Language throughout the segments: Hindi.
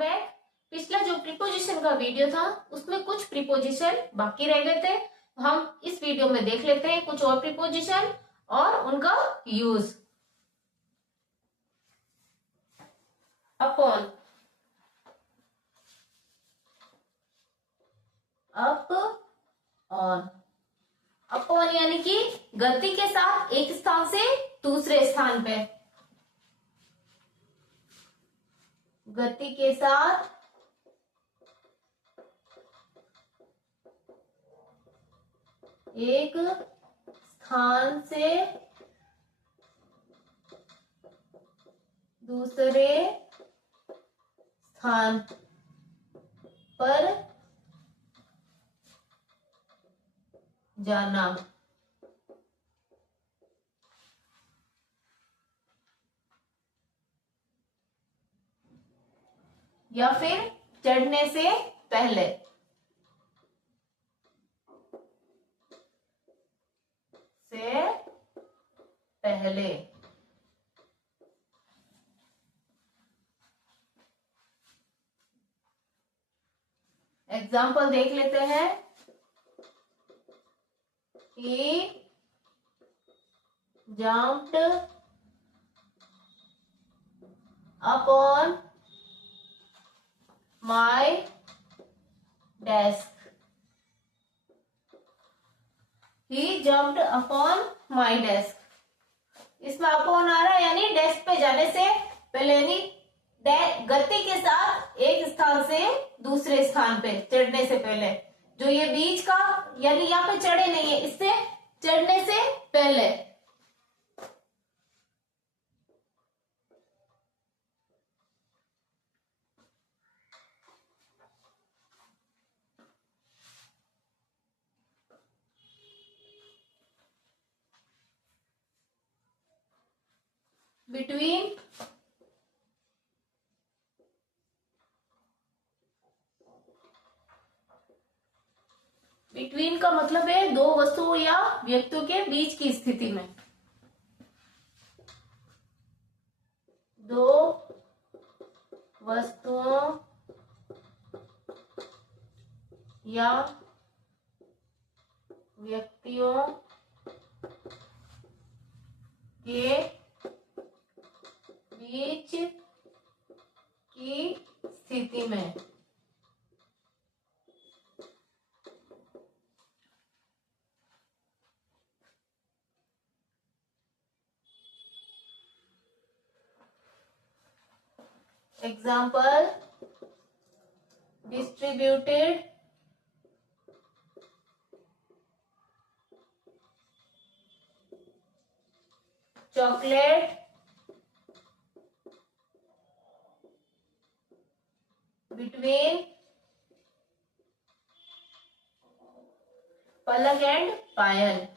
बैक। पिछला जो प्रीपोजिशन का वीडियो था उसमें कुछ प्रीपोजिशन बाकी रह गए थे, हम इस वीडियो में देख लेते हैं कुछ और प्रीपोजिशन और उनका use. Upon, up on. Upon यानी कि गति के साथ एक स्थान से दूसरे स्थान पे, गति के साथ एक स्थान से दूसरे स्थान पर जाना। या फिर चढ़ने से पहले, एग्जाम्पल देख लेते हैं। He jumped upon my desk. He jumped upon my desk. इसमें अपॉन आ रहा है यानी डेस्क पे जाने से पहले, यानी गति के साथ एक स्थान से दूसरे स्थान पे चढ़ने से पहले। जो ये बीच का यानी यहाँ पे चढ़े नहीं है, इससे चढ़ने से पहले। बिटवीन, बिटवीन का मतलब है दो वस्तुओं या व्यक्तियों के बीच की स्थिति में। दो वस्तुओं या व्यक्तियों के बीच की स्थिति में। Example, distributed chocolate between Palak and Payal।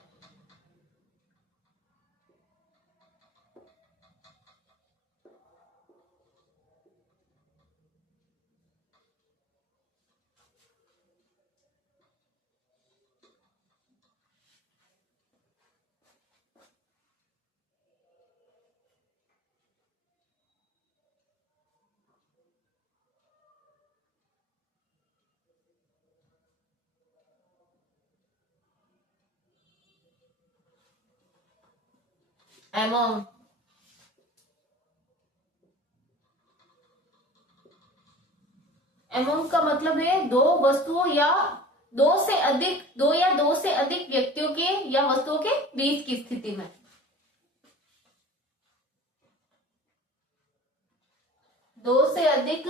Among, among का मतलब है दो वस्तुओं या दो या दो से अधिक व्यक्तियों के या वस्तुओं के बीच की स्थिति में। दो से अधिक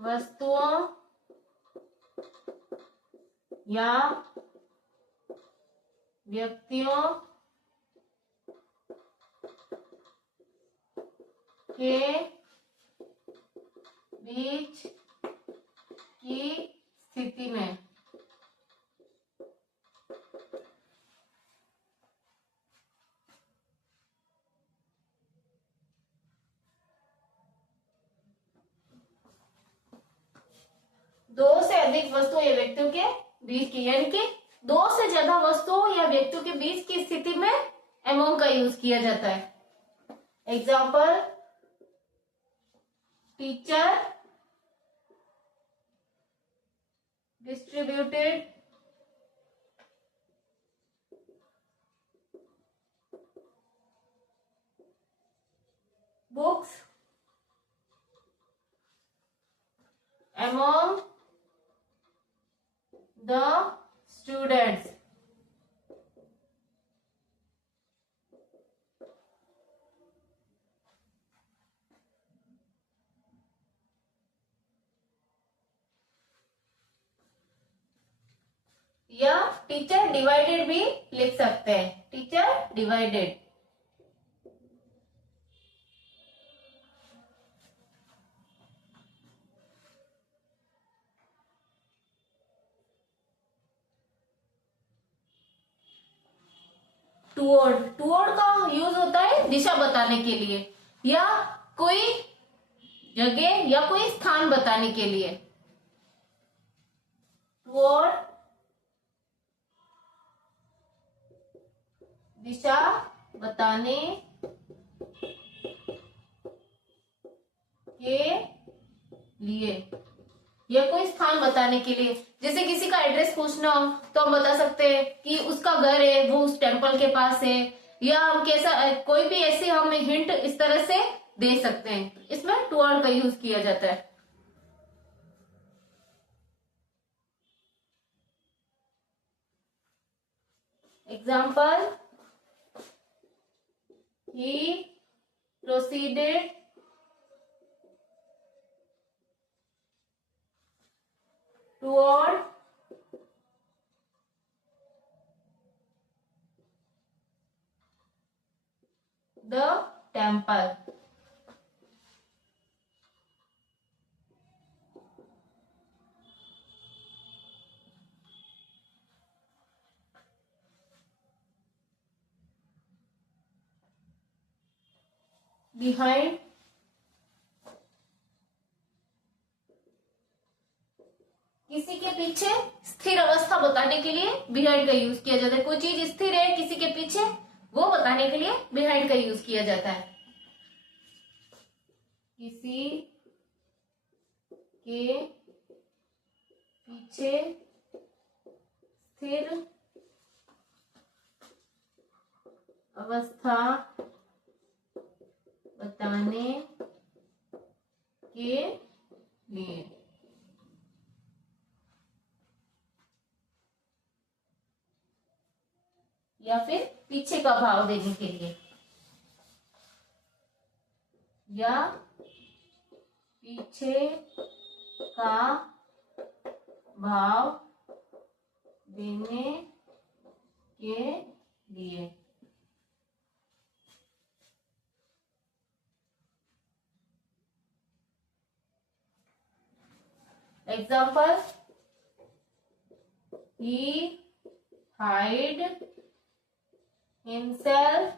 वस्तुओं या व्यक्तियों के बीच की स्थिति में। दो से अधिक वस्तुओं या व्यक्तियों के बीच की, यानी कि दो से ज्यादा वस्तुओं या व्यक्तियों के बीच की स्थिति में among का यूज किया जाता है। Example, teacher, distributed, books among the students। या टीचर डिवाइडेड भी लिख सकते हैं, टीचर डिवाइडेड। टुवर्ड, टुवर्ड का यूज होता है दिशा बताने के लिए या कोई जगह या कोई स्थान बताने के लिए। टुवर्ड दिशा बताने के लिए या कोई स्थान बताने के लिए। जैसे किसी का एड्रेस पूछना हो तो हम बता सकते हैं कि उसका घर है वो उस टेम्पल के पास है, या हम कैसा कोई भी ऐसे हम हिंट इस तरह से दे सकते हैं। इसमें टुवर्ड का यूज किया जाता है। Example, he proceeded toward the temple। Behind, किसी के पीछे स्थिर अवस्था बताने के लिए बिहाइंड का यूज किया जाता है। कोई चीज स्थिर है किसी के पीछे, वो बताने के लिए बिहाइंड का यूज किया जाता है। किसी के पीछे स्थिर अवस्था बताने के लिए या फिर पीछे का भाव देने के लिए, या पीछे का भाव देने के लिए। Example, he hide himself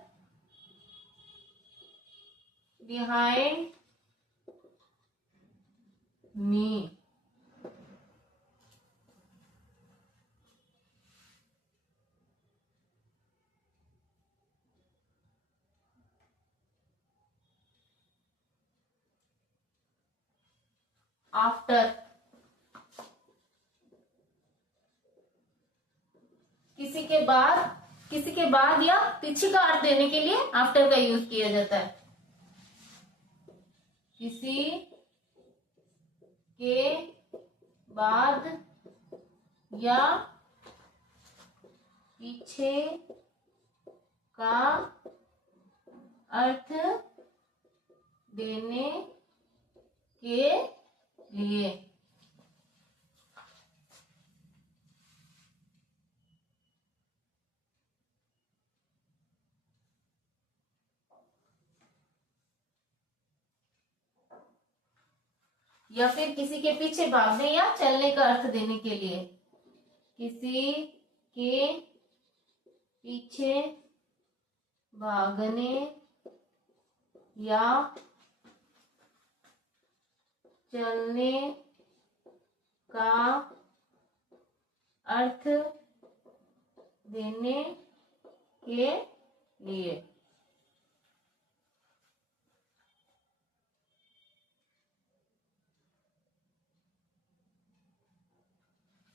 behind me। After, किसी के बाद या पीछे का अर्थ देने के लिए आफ्टर का यूज किया जाता है। किसी के बाद या पीछे का अर्थ देने के लिए। या फिर किसी के पीछे भागने या चलने का अर्थ देने के लिए। किसी के पीछे भागने या चलने का अर्थ देने के लिए।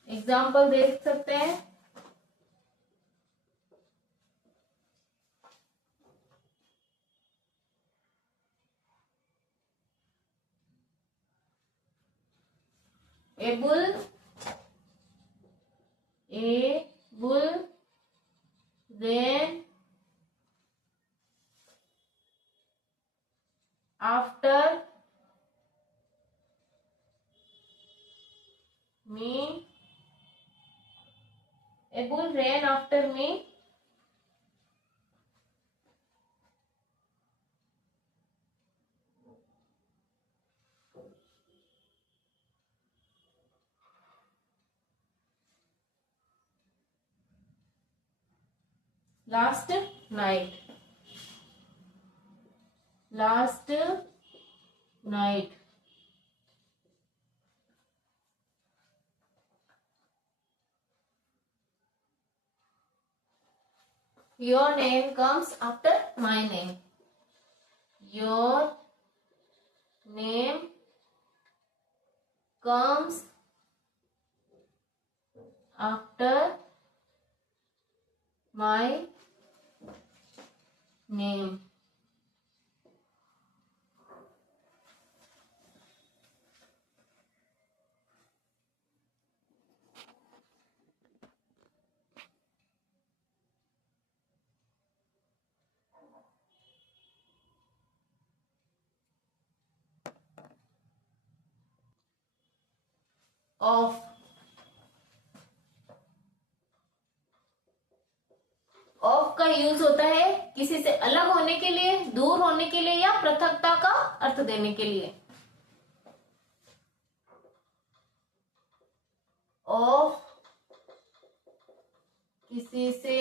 एग्जाम्पल देख सकते हैं। Able, then after me, able ran after me, last night, last night, your name comes after my name, your name comes after my name. Of, of का यूज होता है किसी से अलग होने के लिए, दूर होने के लिए या पृथकता का अर्थ देने के लिए। ऑफ किसी से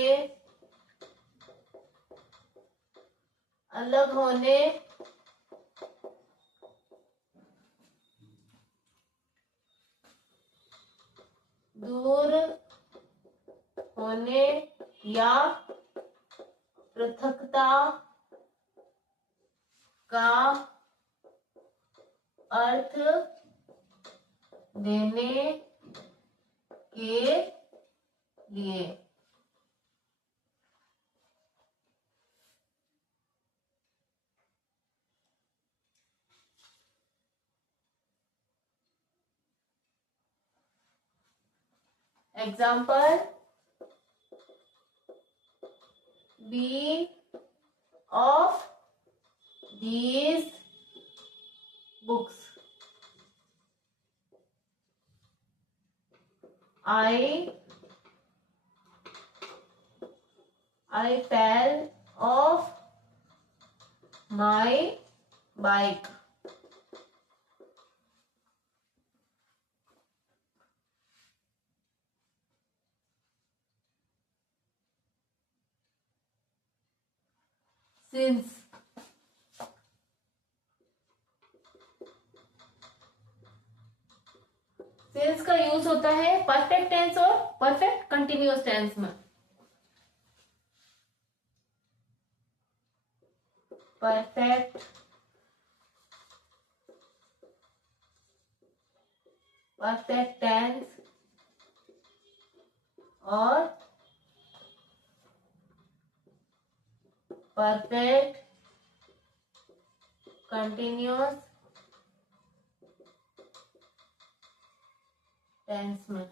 अलग होने, दूर होने या पृथकता का अर्थ देने के लिए। Example, be of these books, I fell off my bike. Since, since का यूज होता है परफेक्ट टेंस और परफेक्ट कंटिन्यूअस टेंस में। परफेक्ट टेंस और परफेक्ट कंटिन्यूअस टेंस में।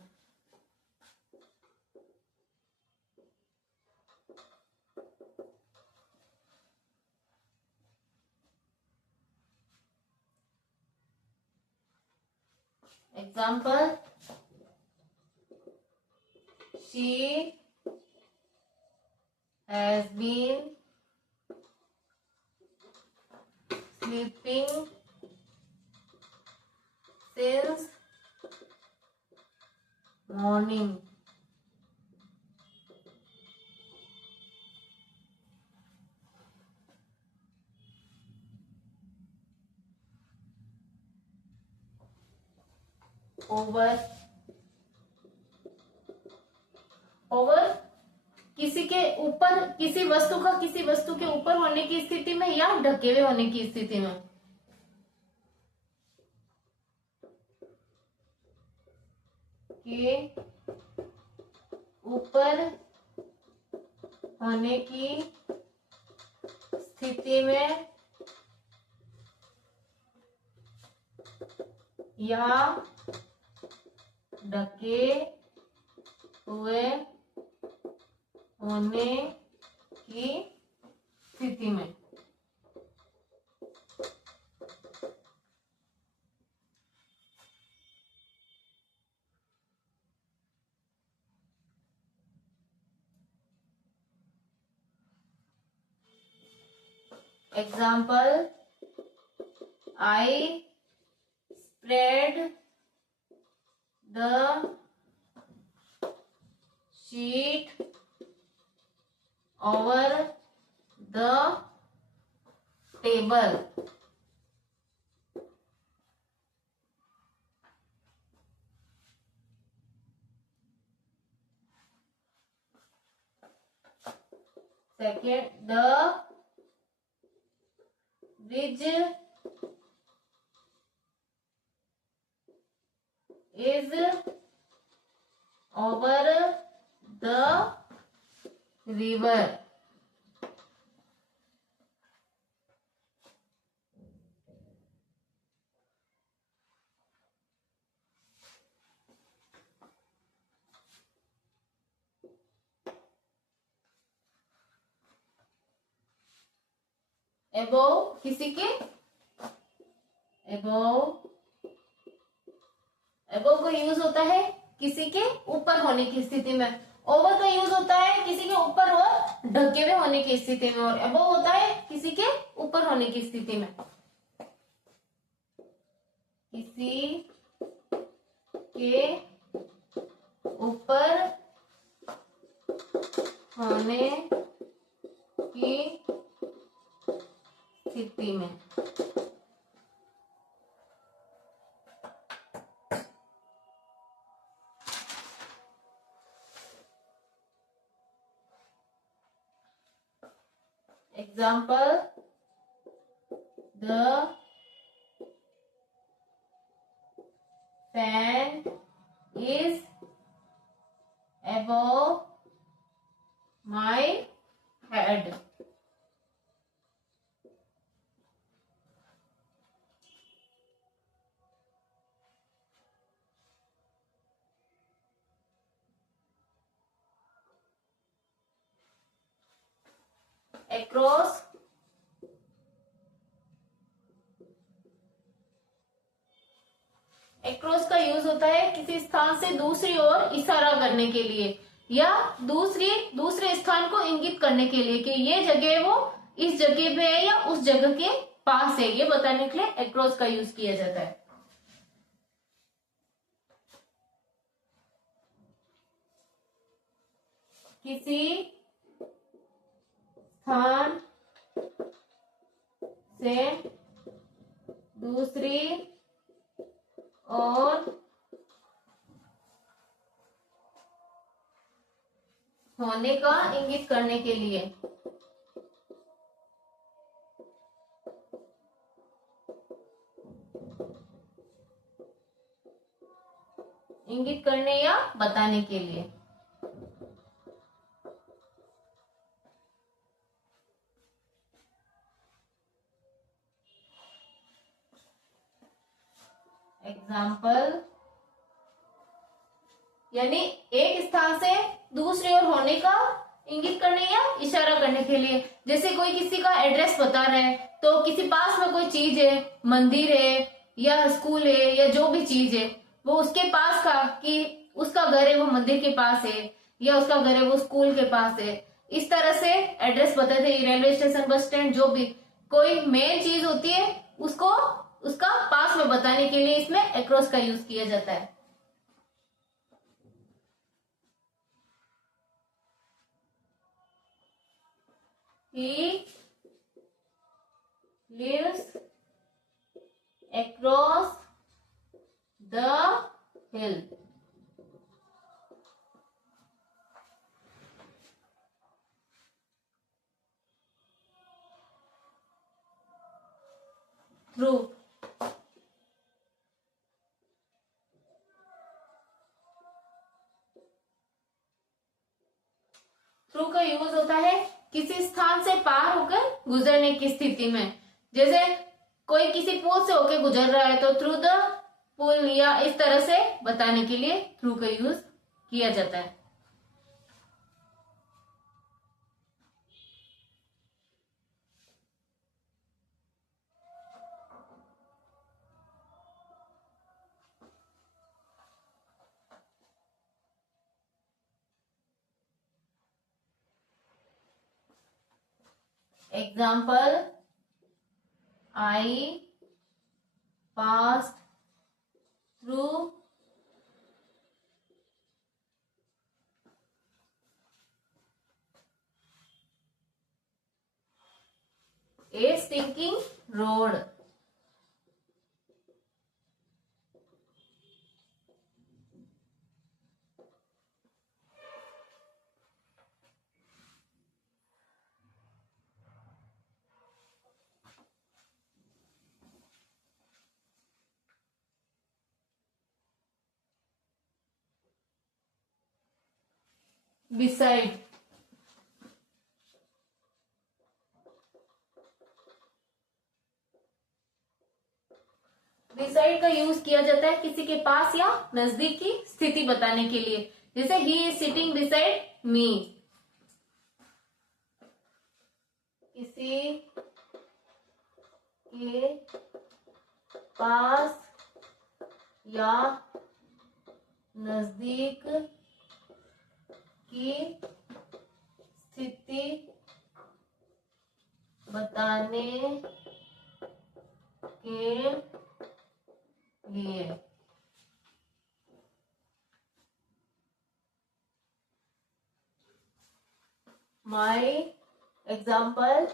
Example, she has been sleeping since morning. Over के ऊपर, किसी वस्तु का किसी वस्तु के ऊपर होने की स्थिति में या ढके हुए होने की स्थिति में। के ऊपर होने की स्थिति में या ढके हुए होने की स्थिति में। Example, I spread the sheet over the table. Second, the bridge is over the river. Above किसी के above का यूज होता है किसी के ऊपर होने की स्थिति में, ओवर का यूज होता है किसी के ऊपर और ढके हुए होने की स्थिति में, और अबव होता है किसी के ऊपर होने की स्थिति में। किसी के ऊपर होने की स्थिति में। Example, the fan is above my head. Across, across का यूज होता है किसी स्थान से दूसरी ओर इशारा करने के लिए या दूसरे स्थान को इंगित करने के लिए कि ये जगह वो इस जगह पे है या उस जगह के पास है, ये बताने के लिए across का यूज किया जाता है। किसी स्थान से दूसरी ओर होने का इंगित करने के लिए। इंगित करने या बताने के लिए। एग्जाम्पल, यानी एक स्थान से दूसरी ओर होने का इंगित करने या इशारा करने के लिए। जैसे कोई किसी का एड्रेस बता रहा है तो किसी पास में कोई चीज है, मंदिर है या स्कूल है या जो भी चीज है, वो उसके पास का कि उसका घर है वो मंदिर के पास है या उसका घर है वो स्कूल के पास है। इस तरह से एड्रेस बताते हैं। रेलवे स्टेशन, बस स्टैंड, जो भी कोई मेन चीज होती है उसको उसका पास में बताने के लिए इसमें अक्रॉस का यूज किया जाता है। He lives across the hill. True. True का यूज होता है किसी स्थान से पार होकर गुजरने की स्थिति में। जैसे कोई किसी पुल से होकर गुजर रहा है तो थ्रू द पुल, या इस तरह से बताने के लिए थ्रू का यूज किया जाता है। Example, I passed through a stinking road. Beside, beside का यूज किया जाता है किसी के पास या नजदीक की स्थिति बताने के लिए। जैसे he is sitting beside me, किसी के पास या नजदीक की स्थिति बताने के लिए। My example,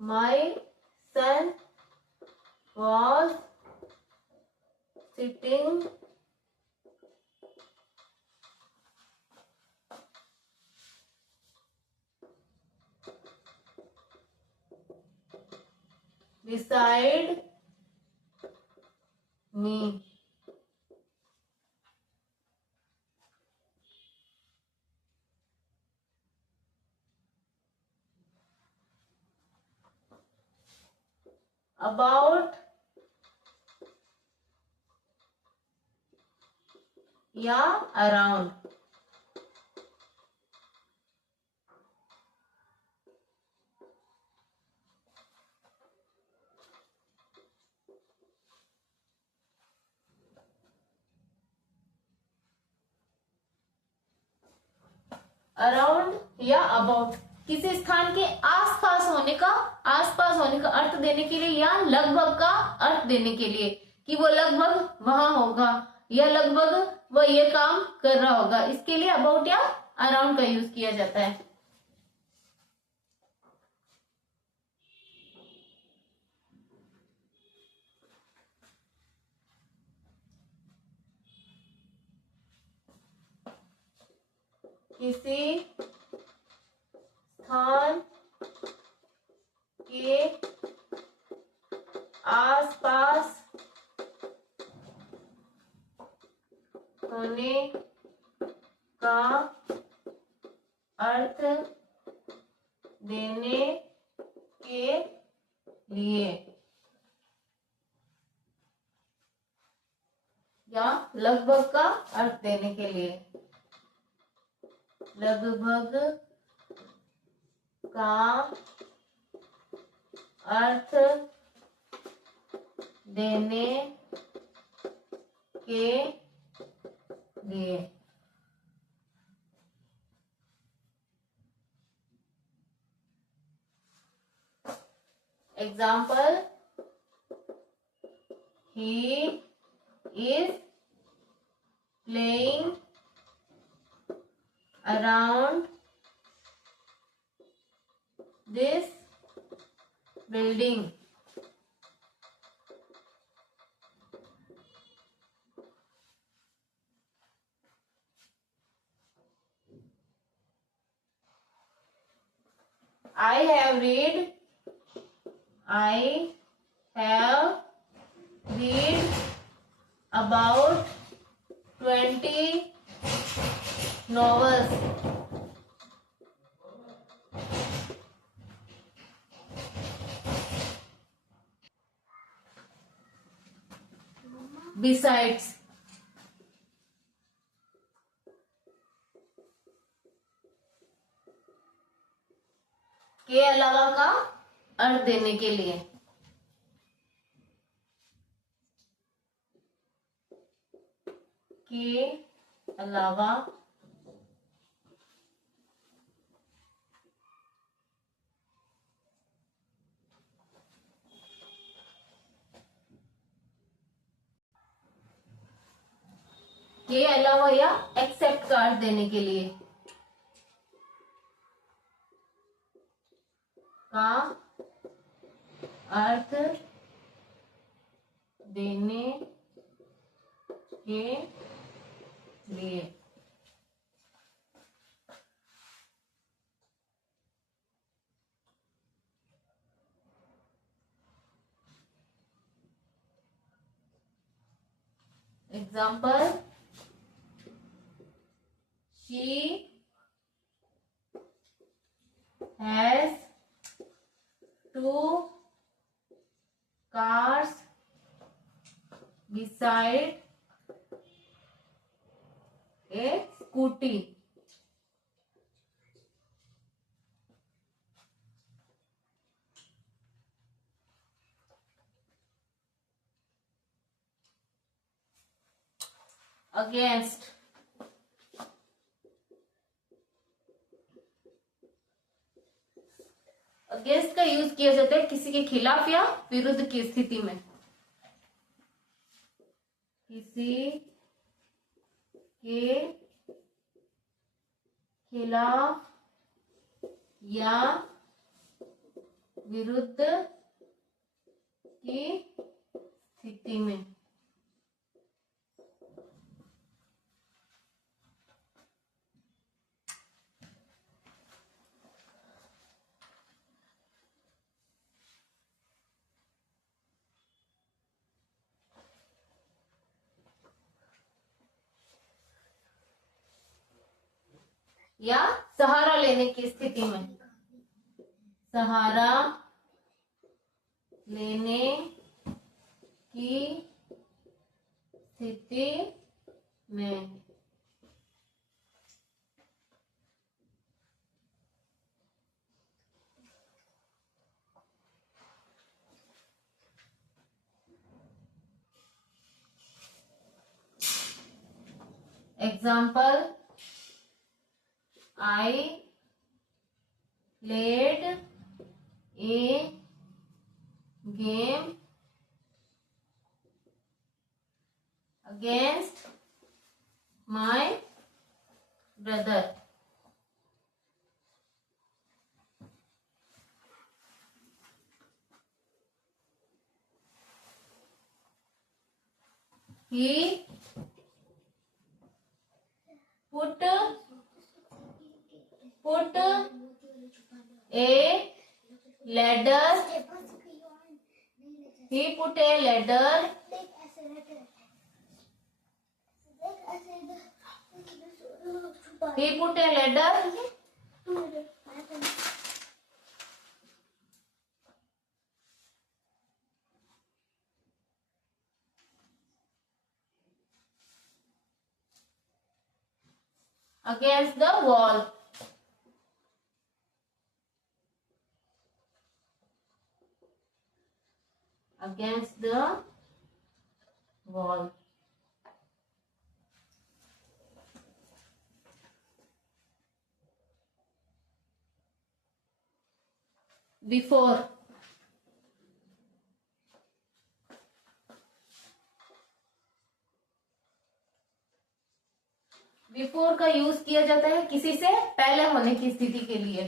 my son was sitting beside me. About या around, अराउंड या अबाउट किसी स्थान के आसपास होने का अर्थ देने के लिए या लगभग का अर्थ देने के लिए कि वो लगभग वहां होगा या लगभग वो ये काम कर रहा होगा, इसके लिए अबाउट या अराउंड का यूज किया जाता है। किसी स्थान के आसपास होने का अर्थ देने के लिए या लगभग का अर्थ देने के लिए, लगभग का अर्थ देने के लिए। Example, he is playing around this building. I have read I have read about 20 novels. Besides, के अलावा का अर्थ देने के लिए के अलावा के अलावा या एक्सेप्ट का अर्थ देने के लिए का अर्थ देने के लिए example, she has 2 cars beside a scooty. Against, against का यूज किया जाता है किसी के खिलाफ या विरुद्ध की स्थिति में। किसी के खिलाफ या विरुद्ध की स्थिति में। या सहारा लेने की स्थिति में। सहारा लेने की स्थिति में। Example, I played a game against my brother. He put a ladder. He put a ladder against the wall. Against the wall. Before, before का यूज किया जाता है किसी से पहले होने की स्थिति के लिए।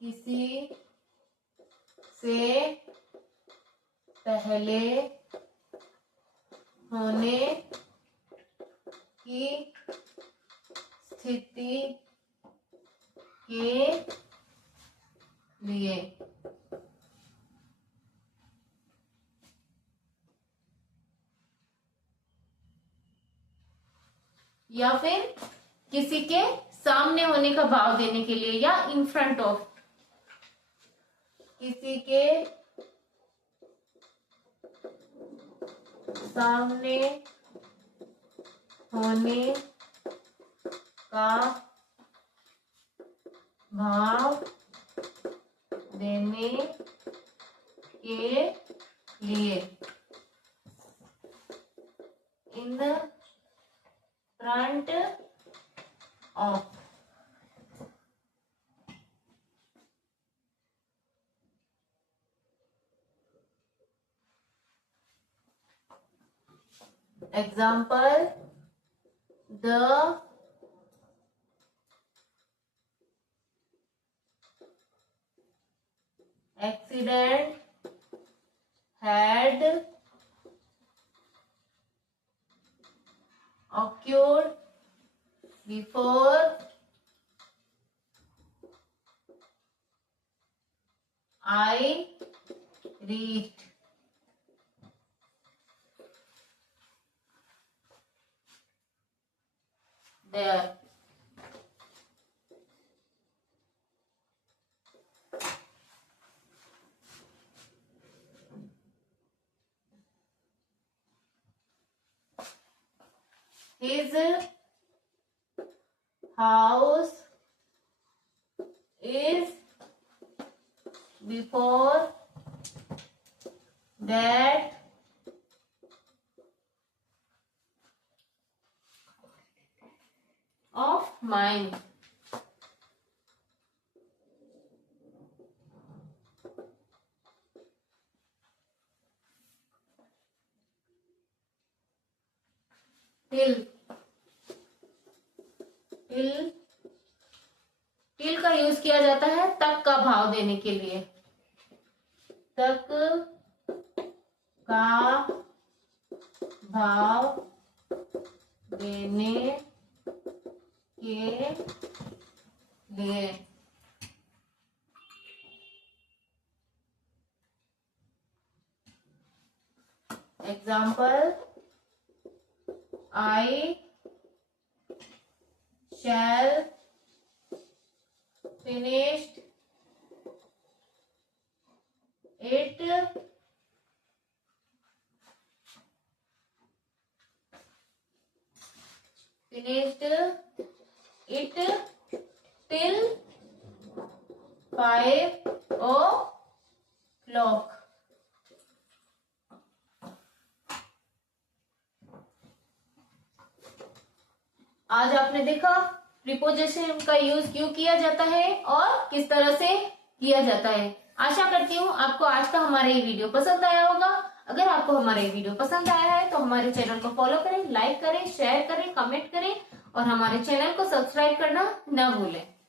किसी से पहले होने की स्थिति के लिए। या फिर किसी के सामने होने का भाव देने के लिए, या इन फ्रंट ऑफ, किसी के सामने होने का भाव देने के लिए, in the front of. Example, the accident had occurred before I reached there. His house is before that of mine. Till का यूज किया जाता है तक का भाव देने के लिए, तक का भाव देने के लिए। Example, I shall finished it till 5 o'clock. आज आपने देखा प्रीपोजिशन का यूज क्यों किया जाता है और किस तरह से किया जाता है। आशा करती हूँ आपको आज का हमारा ये वीडियो पसंद आया होगा। अगर आपको हमारा ये वीडियो पसंद आया है तो हमारे चैनल को फॉलो करें, लाइक करें, शेयर करें, कमेंट करें और हमारे चैनल को सब्सक्राइब करना न भूलें।